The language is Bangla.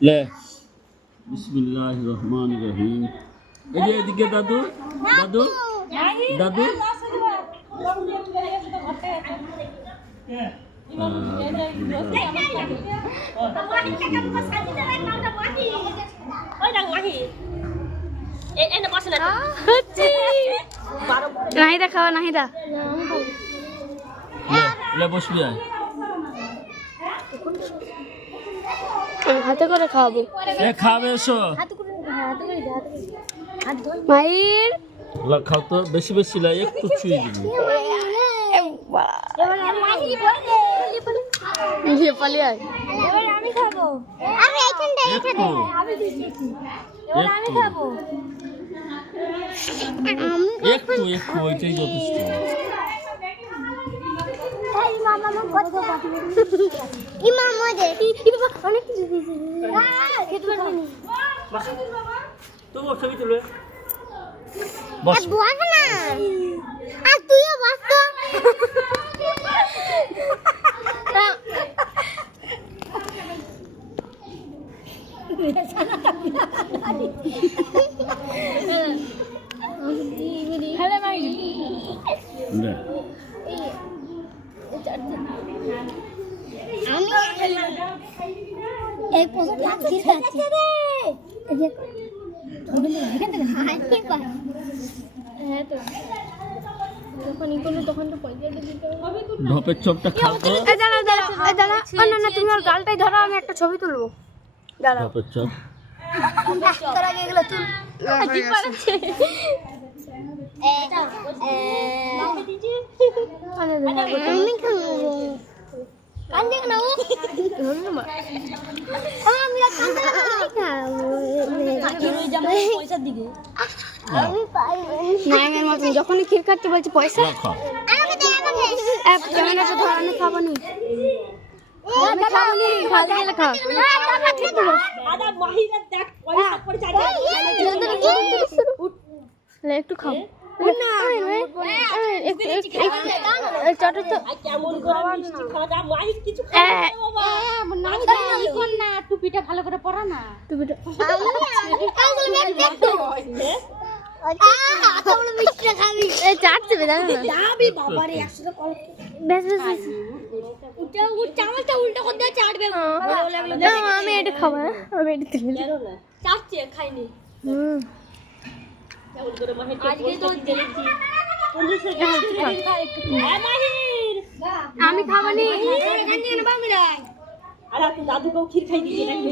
লে বিসমিল্লাহির রহমানির রহিম। এই যে এদিকে দাদু দাদু দাদু নাহিদা খাওয়া নাহিদা লে বসবি আয়। হাতে করে খাওয়াবো। এ খাবে এসো। মাহির খাও তো, বেশি বেশি লাই, একটু চুই দিবি। আমি খাবো। একটু একটু একটু ওইটাই যথেষ্ট। বস লে। ঢপের চপটা খাও তো। তুমি ওর গালটাই ধরো, আমি একটা ছবি তুলবো। ঢপের চপ যখনই ক্ষীর খাচ্ছি বলছি পয়সা রাখো। ক্যামেরাটা ধর, আমি খাবো নি। একটু খাও টুপিটা ভালো করে পরা না। আমি এটা খাবো, আমি এটা খাইনি আমি খাবো নি। দাদুকেও ক্ষীর খাই দিয়েছে।